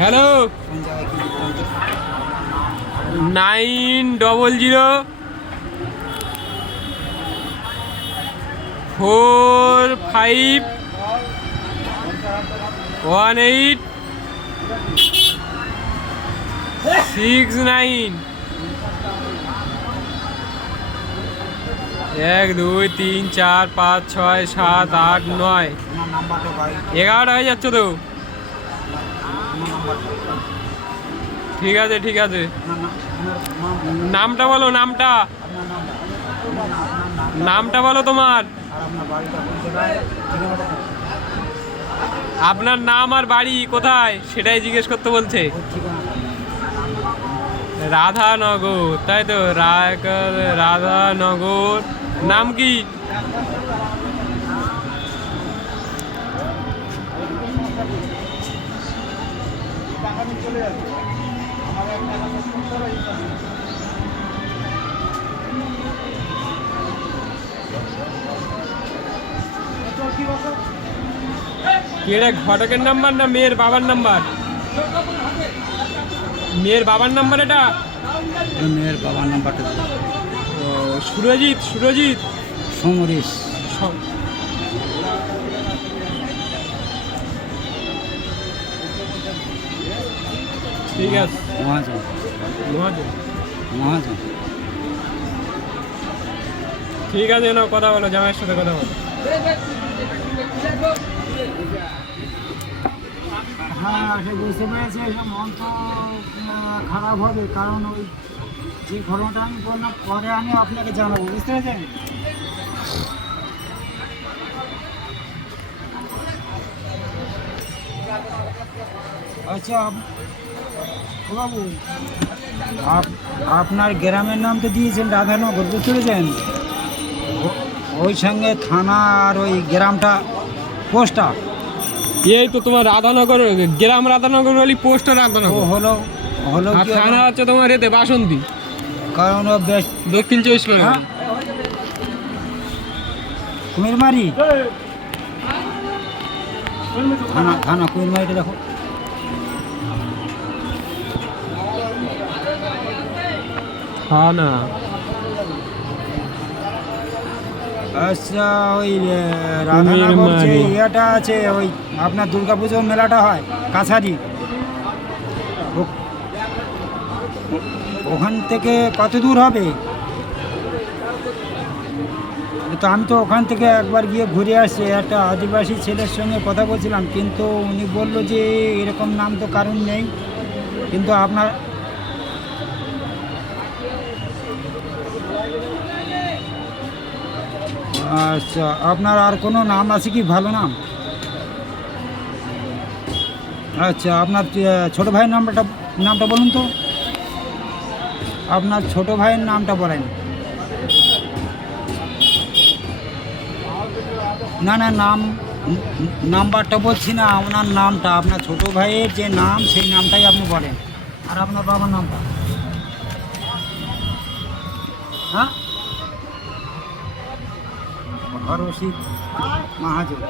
Hello, 90451869। 1 2 3 4 5 6 7 8 9 11টা হয়ে যাচ্ছে তো। ঠিক আছে ঠিক আছে, নামটা বলো, নামটা নামটা বলো তোমার। আপনার নাম আর বাড়ি কোথায় সেটাই জিজ্ঞেস করতে বলছে। রাধানগর, তাই তো? রাধানগর। নাম কি? কি এটা ঘটকের নাম্বার না মেয়ের বাবার নাম্বার? মেয়ের বাবার নাম্বার এটা? মেয়ের বাবার নাম্বারটা ও, সুরজিৎ সুরজিৎ সমরেশ। ঠিক আছে। মহাজন। মহাজন। মহাজন। ঠিক আছে, নাও কথা বলো, জামাইয়ের সাথে কথা বলো। হ্যাঁ, সে বুঝতে পেরেছে, সে মন তো খারাপ হবে, কারণ ওই যে ঘটনাটা আমি বললাম পরে আমি আপনাকে জানাবো, বুঝতে পেরেছেন? আচ্ছা বাবু, আপনার গ্রামের নাম তো দিয়েছেন রাধানগর, বুঝতে পেরেছেন? ওই সঙ্গে থানা আর ওই গ্রামটা পোস্টটা। এই তো তোমার রাধানগর গ্রাম, রাধানগর হলি পোস্ট রাধানগর। হলো হলো আর কি থানা হচ্ছে তোমার এতে বাসন্তী, কারণ ও বেশ দক্ষিণ 24 পরগনা। কুমিরমারি থানা, থানা কুমিরমারিটা দেখো। থানা। আচ্ছা, ওই রাধানগর যে কুমিরমারি। ইয়েটা আছে, ওই আপনার দুর্গাপুজোর মেলাটা হয় কাছারি, ওখান থেকে কত দূর হবে? তো আমি তো ওখান থেকে একবার গিয়ে ঘুরে আসছি, একটা আদিবাসী ছেলের সঙ্গে কথা বলছিলাম, কিন্তু উনি বললো যে এরকম নাম তো কারণ নেই, কিন্তু আপনার আচ্ছা, আপনার আর কোনো নাম আছে কি ভালো নাম? আচ্ছা, আপনার ছোটো ভাইয়ের নামটা বলুন তো। আপনার ছোটো ভাইয়ের নামটা বলেন। না না, নাম্বারটা বলছি না, আপনার নামটা, আপনার ছোটো ভাইয়ের যে নাম সেই নামটাই আপনি বলেন, আর আপনার বাবার নামটা। হ্যাঁ, রশিদ মাহাজন।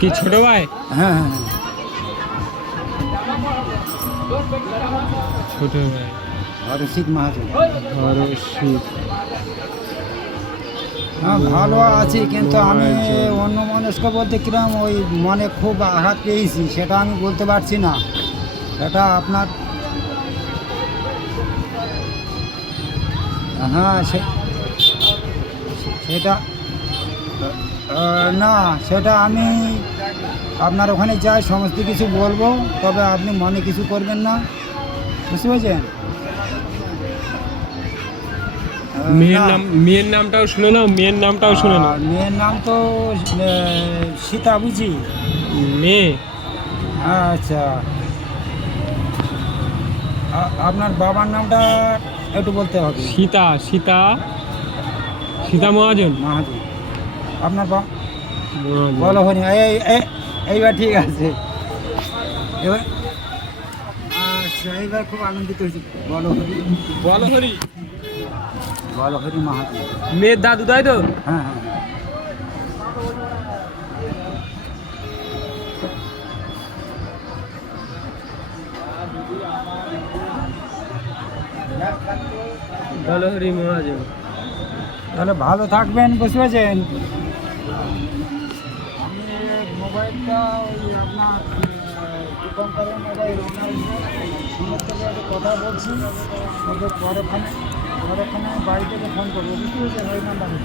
কি ছোট ভাই? হ্যাঁ হ্যাঁ হ্যাঁ। ছোট ভাই রশিদ মাহাজন। রশিদ। হ্যাঁ, ভালো আছি, কিন্তু আমি অন্য মনস্ক বলতে কিরম ওই মনে খুব আঘাত পেয়েছি, সেটা আমি বলতে পারছি না। সেটা আপনার, হ্যাঁ সেটা না, সেটা আমি আপনার ওখানে যাই, সমস্ত কিছু বলবো, তবে আপনি মনে কিছু করবেন না, বুঝতে পেরেছেন? মেয়ের নামটাও শুনে নাও, মেয়ের নামটাও শুনে নাও। মেয়ের নাম তো সীতা, বুঝি। মেয়ে। আচ্ছা, আপনার বাবার নামটা একটু বলতে হবে। সীতা। সীতা। সীতা মহাজন। মাহাজন। আপনার মহাজন। বলো হরি, এইবার ঠিক আছে। এবার আচ্ছা, এইবার খুব আনন্দিত হয়েছি। বলো হরি। বলো হরি। বলো হরি মাহাজন। মেয়ের দাদু, তাই তো? হ্যাঁ হ্যাঁ। বলহরি মহাজন। তাহলে ভালো থাকবেন, বুঝতে পারছেন। আমি মোবাইলটা ওই আপনার দীপঙ্করের মোবাইল ওনার সঙ্গে থেকে একটা কথা বলছি, ওদের পরেখানে আমি বাড়ি থেকে ফোন করবো, বুঝতে পেরেছেন, ওই নাম্বারে।